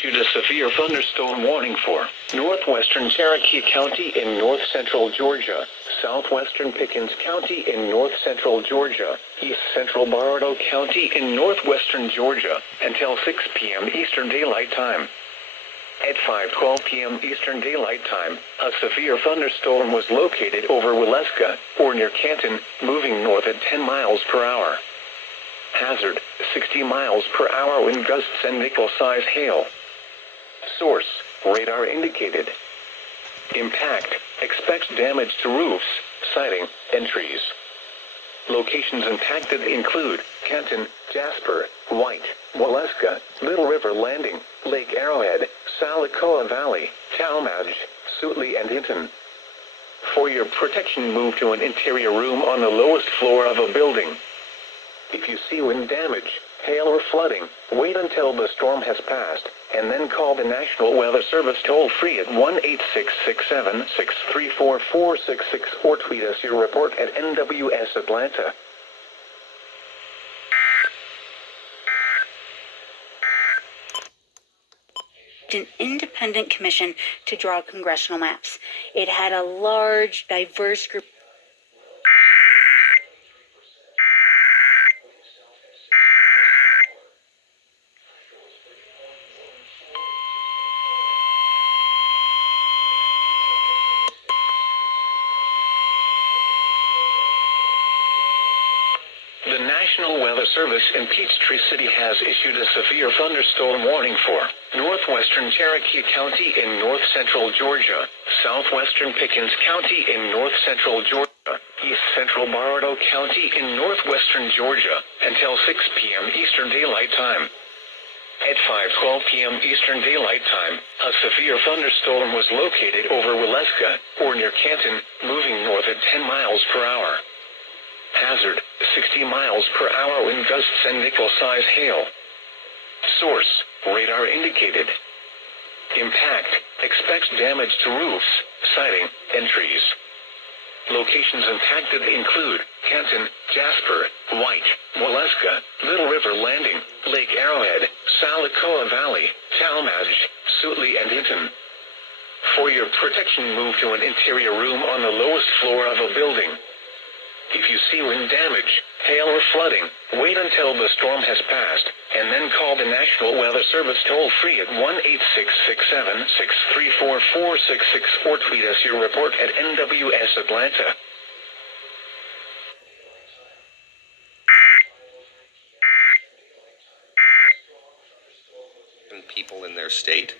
issued a severe thunderstorm warning for northwestern Cherokee County in north-central Georgia, southwestern Pickens County in north-central Georgia, east-central Bartow County in northwestern Georgia, until 6 p.m. Eastern Daylight Time. At 5:12 p.m. Eastern Daylight Time, a severe thunderstorm was located over Waleska, or near Canton, moving north at 10 miles per hour. Hazard, 60 miles per hour wind gusts and nickel-size hail. Source, radar indicated. Impact, expect damage to roofs, siding, and trees. Locations impacted include Canton, Jasper, White, Waleska, Little River Landing, Lake Arrowhead, Salicoa Valley, Talmadge, Sutley, and Hinton. For your protection, move to an interior room on the lowest floor of a building. If you see wind damage, hail, or flooding, wait until the storm has passed, and then call the National Weather Service toll-free at 1-866-763-4466 or tweet us your report at NWS Atlanta. An independent commission to draw congressional maps. It had a large, diverse group. The National Weather Service in Peachtree City has issued a severe thunderstorm warning for northwestern Cherokee County in north-central Georgia, southwestern Pickens County in north-central Georgia, east-central Bartow County in northwestern Georgia, until 6 p.m. Eastern Daylight Time. At 5:12 p.m. Eastern Daylight Time, a severe thunderstorm was located over Waleska, or near Canton, moving north at 10 miles per hour. Hazard, 60 miles per hour wind gusts and nickel-size hail. Source, radar indicated. Impact, expect damage to roofs, siding, and trees. Locations impacted include Canton, Jasper, White, Waleska, Little River Landing, Lake Arrowhead, Salicoa Valley, Talmadge, Sutley, and Hinton. For your protection, move to an interior room on the lowest floor of a building. If you see wind damage, hail, or flooding, wait until the storm has passed, and then call the National Weather Service toll-free at 1-866-763-4466 or tweet us your report at NWS Atlanta. People in their state.